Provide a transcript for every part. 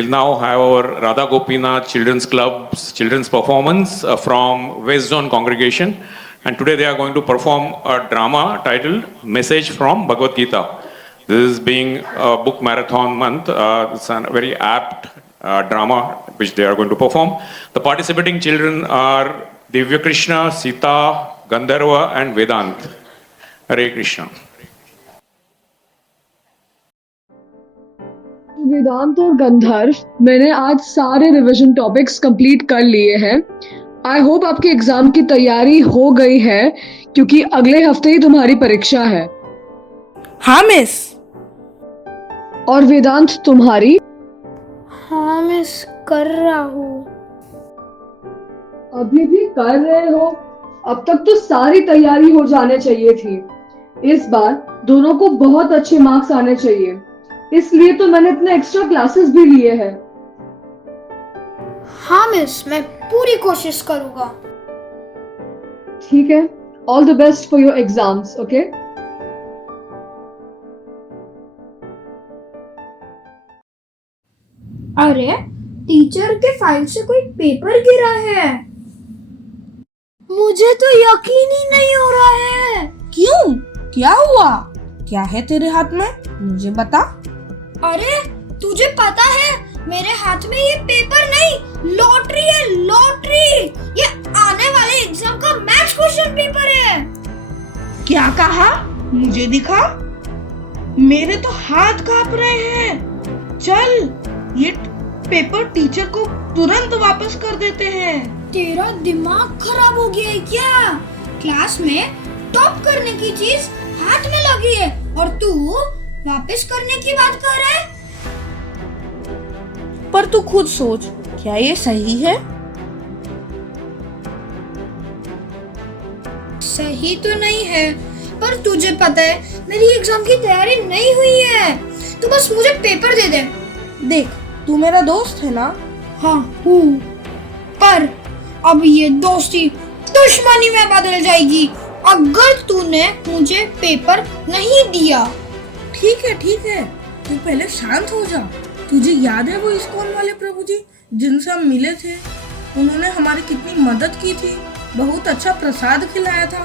We'll now have our Radha Gopinath Children's Club's children's performance from West Zone congregation. And today they are going to perform a drama titled Message from Bhagavad Gita. This is being a book marathon month. It's a very apt drama which they are going to perform. The participating children are Divya Krishna, Sita, Gandharva and Vedant. Hare Krishna. वेदांत और गंधर्व, मैंने आज सारे revision topics complete कर लिए हैं। I hope आपके exam की तैयारी हो गई है, क्योंकि अगले हफ्ते ही तुम्हारी परीक्षा है। हाँ मिस। और वेदांत तुम्हारी? हाँ मिस, कर रहा हूँ। अभी भी कर रहे हो? अब तक तो सारी तैयारी हो जाने चाहिए थी। इस बार दोनों को बहुत अच्छे मार्क्स आने चाहिए, इसलिए तो मैंने इतने एक्स्ट्रा क्लासेस भी लिए हैं। हाँ मिस, मैं पूरी कोशिश करूँगा। ठीक है, all the best for your exams, okay? अरे, टीचर के फाइल से कोई पेपर गिरा है। मुझे तो यकीन ही नहीं हो रहा है। क्यों? क्या हुआ? क्या है तेरे हाथ में? मुझे बता। अरे, तुझे पता है मेरे हाथ में ये पेपर नहीं, लॉटरी है, लॉटरी। ये आने वाले एग्जाम का मैथ्स क्वेश्चन पेपर है। क्या कहा? मुझे दिखा। मेरे तो हाथ कांप रहे हैं। चल, ये पेपर टीचर को तुरंत वापस कर देते हैं। तेरा दिमाग खराब हो गया है क्या? क्लास में टॉप करने की चीज हाथ में लगी है और तू वापस करने की बात कर रहा है? पर तू खुद सोच, क्या ये सही है? सही तो नहीं है, पर तुझे पता है मेरी एग्जाम की तैयारी नहीं हुई है। तू बस मुझे पेपर दे दे। देख, तू मेरा दोस्त है ना? हाँ हूँ, पर अब ये दोस्ती दुश्मनी में बदल जाएगी अगर तूने मुझे पेपर नहीं दिया। ठीक है, तू पहले शांत हो जा। तुझे याद है वो इस्कॉन वाले प्रभु जी जिनसे हम मिले थे? उन्होंने हमारी कितनी मदद की थी, बहुत अच्छा प्रसाद खिलाया था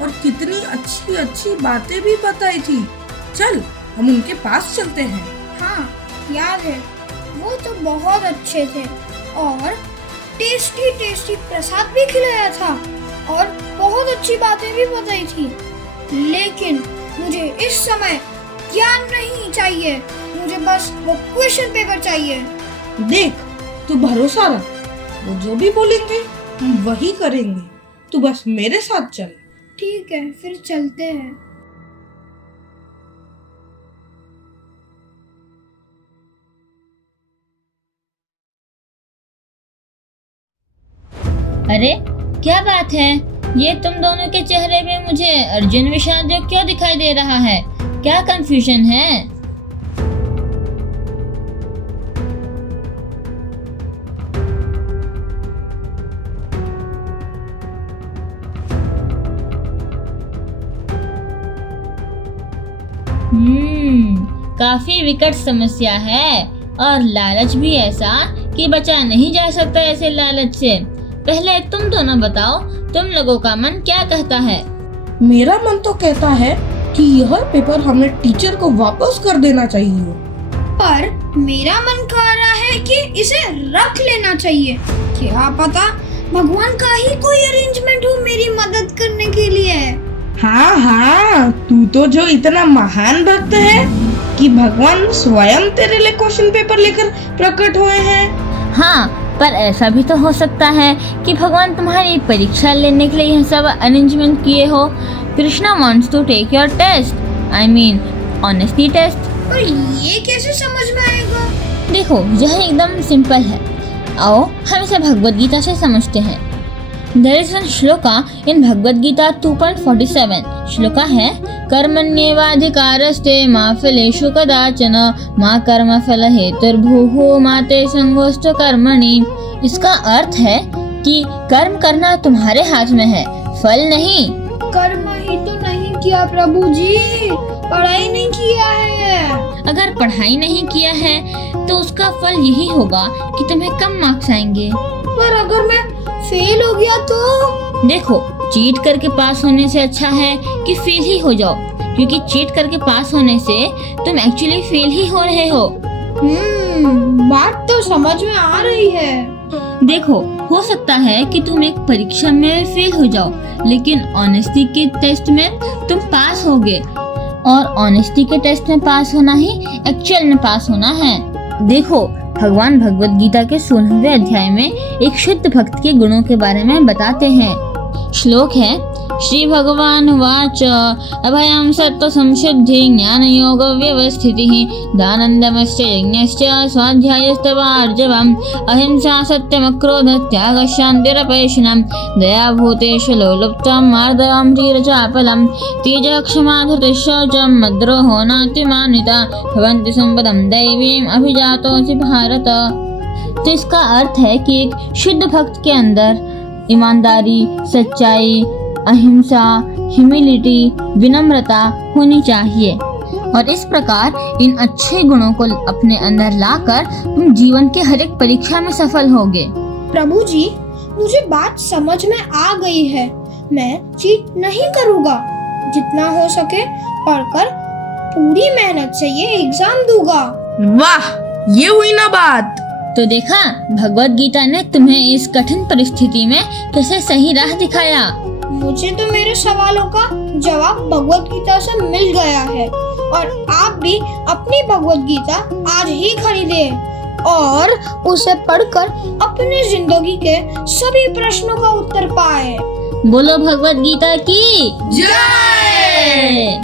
और कितनी अच्छी अच्छी बातें भी बताई थी। चल, हम उनके पास चलते हैं। हाँ, याद है, वो तो बहुत अच्छे थे और टेस्टी टेस्टी प्रसाद भी खिलाया था और बहुत अच्छी बातें भी बताई थी। लेकिन मुझे इस समय ज्ञान नहीं चाहिए, मुझे बस वो क्वेश्चन पेपर चाहिए। देख, तू भरोसा रख, वो जो भी बोलेंगे हम वही करेंगे। तू बस मेरे साथ चल। ठीक है, फिर चलते हैं। अरे, क्या बात है? ये तुम दोनों के चेहरे पे मुझे अर्जुन विषाद योग क्यों दिखाई दे रहा है? क्या कंफ्यूजन है? काफी विकट समस्या है और लालच भी ऐसा कि बचा नहीं जा सकता ऐसे लालच से। पहले तुम दोनों बताओ, तुम लोगों का मन क्या कहता है? मेरा मन तो कहता है कि यह पेपर हमें टीचर को वापस कर देना चाहिए। पर मेरा मन कह रहा है कि इसे रख लेना चाहिए। क्या पता भगवान का ही कोई अरेंजमेंट हो मेरी मदद करने के लिए। हाँ, तू तो जो इतना महान भक्त है कि भगवान स्वयं तेरे लिए क्वेश्चन पेपर लेकर प्रकट हुए हैं। हाँ, पर ऐसा भी तो हो सकता है कि भगवान तुम्हारी परीक्षा लेने के लिए यह सब अरेंजमेंट किए हो। Krishna wants to take your test, I mean honesty test. पर ये कैसे समझ में आएगा? देखो, यह एकदम सिंपल है। आओ हम इसे भगवद गीता से समझते हैं। There is one shloka in Bhagavad Gita 2.47। Shloka है, कर्मण्येवाधिकारस्ते मा फलेषु कदाचन मा कर्म फल हेतुर्भुः मा ते संगोष्ठ कर्मणि। इसका अर्थ है कि कर्म करना तुम्हारे हाथ में है, फल नहीं। कर्म ही तो नहीं किया प्रभु जी, पढ़ाई नहीं किया है। अगर पढ़ाई नहीं किया है तो उसका फल यही होगा कि तुम्हें कम मार्क्स आएंगे। पर अगर मैं फेल हो गया तो? देखो, चीट करके पास होने से अच्छा है कि फेल ही हो जाओ, क्योंकि चीट करके पास होने से तुम एक्चुअली फेल ही हो रहे हो। बात तो समझ में आ रही है। देखो, हो सकता है कि तुम एक परीक्षा में फेल हो जाओ, लेकिन ऑनेस्टी के टेस्ट में तुम पास होगे, और ऑनेस्टी के टेस्ट में पास होना ही एक्चुअल में पास होना है। देखो, भगवान भगवत गीता के 16वें अध्याय में एक शुद्ध भक्त के गुणों के बारे में बताते हैं। श्लोक है, श्री भगवान वाच अभयं सत्व संशुद्धि ज्ञान योग व्यवस्थितिः दानंदमश्च यज्ञश्च स्वाध्यायस्तवार्जवम् अहिंसा सत्यमक्रोध त्यागः शान्तिरपैशुनम् दया भूतेषु लोलुप्तं मार्दवं धीरचापलं तेजः क्षमा धृतिः शौचं मद्रोहो नातिमानिता भवन्ति सम्पदं दैवीम् अभिजातोऽसि भारत। तो इसका अर्थ है कि एक शुद्ध भक्त के अंदर ईमानदारी, सच्चाई, अहिंसा, ह्यूमिलिटी, विनम्रता होनी चाहिए, और इस प्रकार इन अच्छे गुणों को अपने अंदर लाकर तुम जीवन के हर एक परीक्षा में सफल होगे। प्रभु जी, मुझे बात समझ में आ गई है। मैं चीट नहीं करूँगा, जितना हो सके पढ़कर पूरी मेहनत से ये एग्जाम दूंगा। वाह, ये हुई ना बात। तो देखा, भगवत गीता ने तुम्हें इस कठिन परिस्थिति में कैसे सही राह दिखाया। मुझे तो मेरे सवालों का जवाब भगवत गीता से मिल गया है, और आप भी अपनी भगवत गीता आज ही खरीदें और उसे पढ़कर अपनी जिंदगी के सभी प्रश्नों का उत्तर पाए। बोलो भगवत गीता की जय।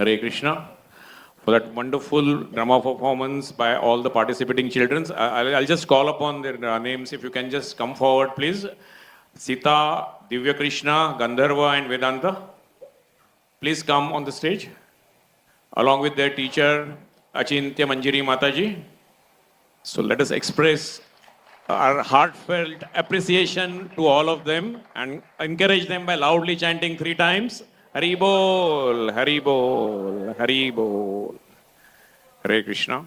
Hare Krishna, for that wonderful drama performance by all the participating children. I'll just call upon their names. If you can just come forward, please. Sita, Divya Krishna, Gandharva, and Vedanta. Please come on the stage, along with their teacher, Achintya Manjiri Mataji. So let us express our heartfelt appreciation to all of them and encourage them by loudly chanting 3 times. Hari Bol, Hari Bol, Hari Bol. Hare Krishna.